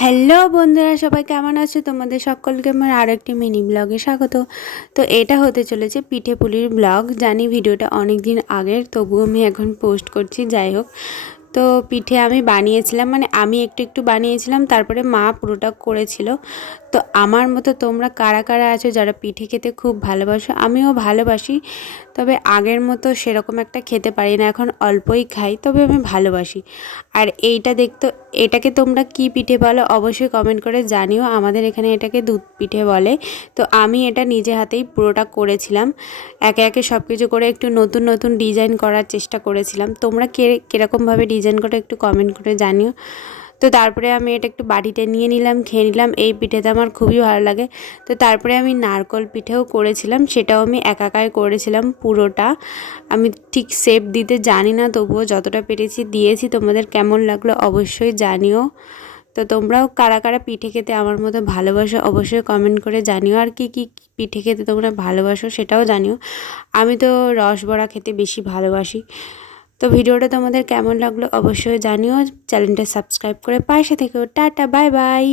Hello বন্ধুরা, সবাই কেমন আছো? তোমাদের সকলকে আমার আরও একটি মিনি ব্লগে স্বাগত। তো এটা হতে চলেছে পিঠে পুলির ব্লগ। জানি ভিডিওটা অনেক দিন আগের, তবুও আমি এখন পোস্ট করছি। যাই হোক, তো পিঠে আমি বানিয়েছিলাম, মানে আমি একটু একটু বানিয়েছিলাম, তারপরে মা পুরোটা করেছিল। তো আমার মতো তোমরা কারা কারা আছো যারা পিঠে খেতে খুব ভালোবাসো? আমিও ভালোবাসি, তবে আগের মতো সেরকম একটা খেতে পারি না, এখন অল্পই খাই, তবে আমি ভালোবাসি। আর এটাকে তোমরা কি পিঠে বলো অবশ্যই কমেন্ট করে জানিও। আমাদের এখানে এটাকে দুধ পিঠে বলে। তো আমি এটা নিজে হাতেই পুরোটা করেছিলাম, একে একে সব কিছু করে একটু নতুন নতুন ডিজাইন করার চেষ্টা করেছিলাম। তোমরা কীরকমভাবে ডিজাইন করে একটু কমেন্ট করে জানিও। তো তারপরে আমি এটা একটু বাটিতে নিয়ে নিলাম, খেয়ে নিলাম। এই পিঠেটা আমার খুবই ভালো লাগে। তো তারপরে আমি নারকল পিঠেও করেছিলাম, সেটাও আমি একাই করেছিলাম পুরোটা। আমি ঠিক শেপ দিতে জানি না, তবুও যতটা পেরেছি দিয়েছি। তোমাদের কেমন লাগলো অবশ্যই জানিও। তো তোমরাও কারা কারা পিঠে খেতে আমার মতো ভালোবাসো অবশ্যই কমেন্ট করে জানিও। আর কি কি পিঠে খেতে তোমরা ভালোবাসো সেটাও জানিও। আমি তো রসবড়া খেতে বেশি ভালোবাসি। তো ভিডিওটা তোমাদের কেমন লাগলো অবশ্যই জানিও। চ্যানেলটা সাবস্ক্রাইব করে পাশে থেকো। Tata, bye bye.